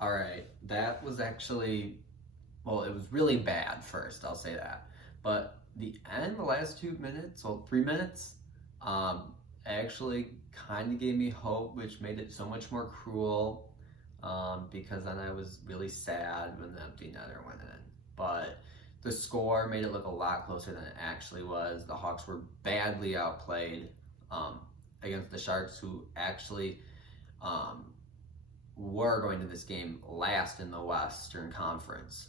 All right, that was actually, well, it was really bad first, I'll say that. But the end, the last 2 minutes, well, 3 minutes, actually kind of gave me hope, which made it so much more cruel because then I was really sad when the empty netter went in. But the score made it look a lot closer than it actually was. The Hawks were badly outplayed um, against the Sharks, who actually um, were going to this game last in the Western Conference.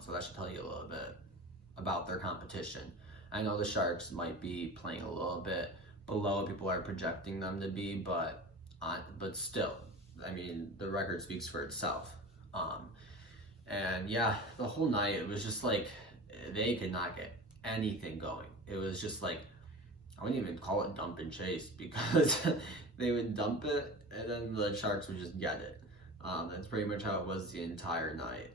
So that should tell you a little bit about their competition. I know the Sharks might be playing a little bit below what people are projecting them to be, but still, I mean, the record speaks for itself. Um, and yeah, the whole night it was just like they could not get anything going. It was just like I wouldn't even call it dump and chase because they would dump it and then the Sharks would just get it. That's pretty much how it was the entire night.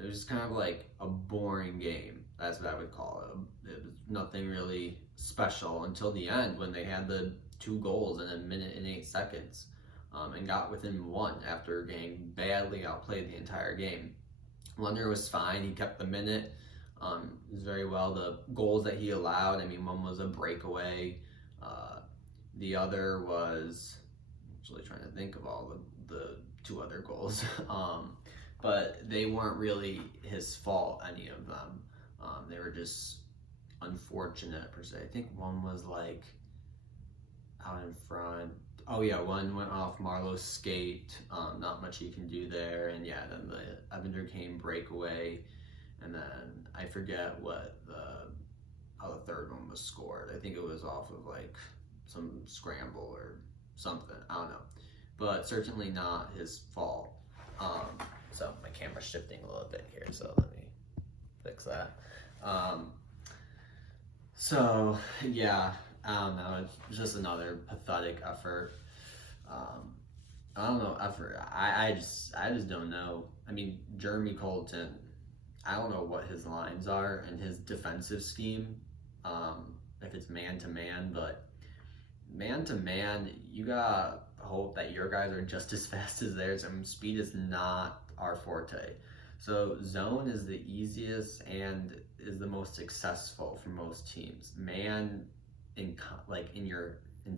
It was just kind of like a boring game. That's what I would call it. It was nothing really special until the end when they had the 2 goals in a minute and 8 seconds and got within one after getting badly outplayed the entire game. Lunder was fine. He kept the minute. It was very well. The goals that he allowed, I mean, one was a breakaway. Uh, the other was, I'm actually trying to think of all the 2 other goals. But they weren't really his fault, any of them. They were just unfortunate, per se. I think one was like out in front. Oh yeah, one went off Marlowe's skate. Not much he can do there, and yeah, then the Evander Kane breakaway, and then I forget what how the third one was scored. I think it was off of like some scramble or something. I don't know, but certainly not his fault. So my camera's shifting a little bit here, so let me fix that. Um, so yeah, I don't know. It's just another pathetic effort. Um, I don't know effort. I just don't know. I mean, Jeremy Colton. I don't know what his lines are and his defensive scheme. If it's man to man, but man to man, you gotta hope that your guys are just as fast as theirs. I mean, speed is not our forte. So zone is the easiest and is the most successful for most teams. Man, in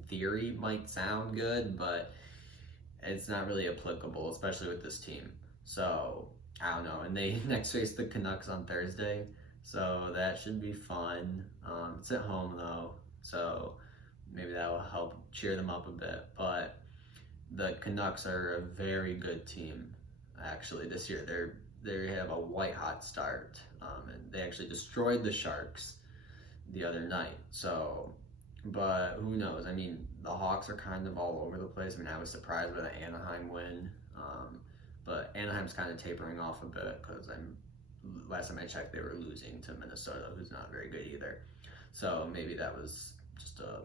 theory, might sound good, but it's not really applicable, especially with this team. So I don't know. And they next face the Canucks on Thursday, so that should be fun. It's at home though, so maybe that will help cheer them up a bit. But the Canucks are a very good team. Actually, this year they have a white hot start, and they actually destroyed the Sharks the other night. So, but who knows? I mean, the Hawks are kind of all over the place. I mean, I was surprised by the Anaheim win, but Anaheim's kind of tapering off a bit because last time I checked they were losing to Minnesota, who's not very good either. So maybe that was just a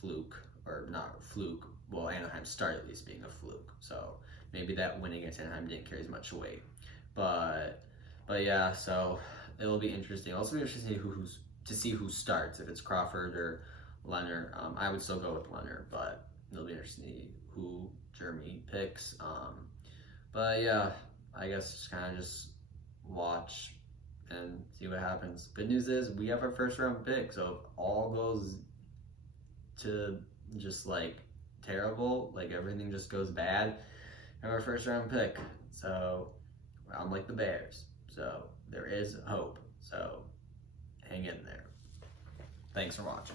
fluke, or not a fluke. Well, Anaheim started at least being a fluke, so maybe that winning against Anaheim didn't carry as much weight. But but yeah, so it'll be interesting. Also, be interesting to see who starts, if it's Crawford or Leonard. I would still go with Leonard, but it'll be interesting to see who Jeremy picks. But yeah, I guess just watch and see what happens. Good news is we have our first round pick, so if all goes to just like terrible, like everything just goes bad, have our first round pick. So unlike the Bears, so there is hope. So hang in there. Thanks for watching.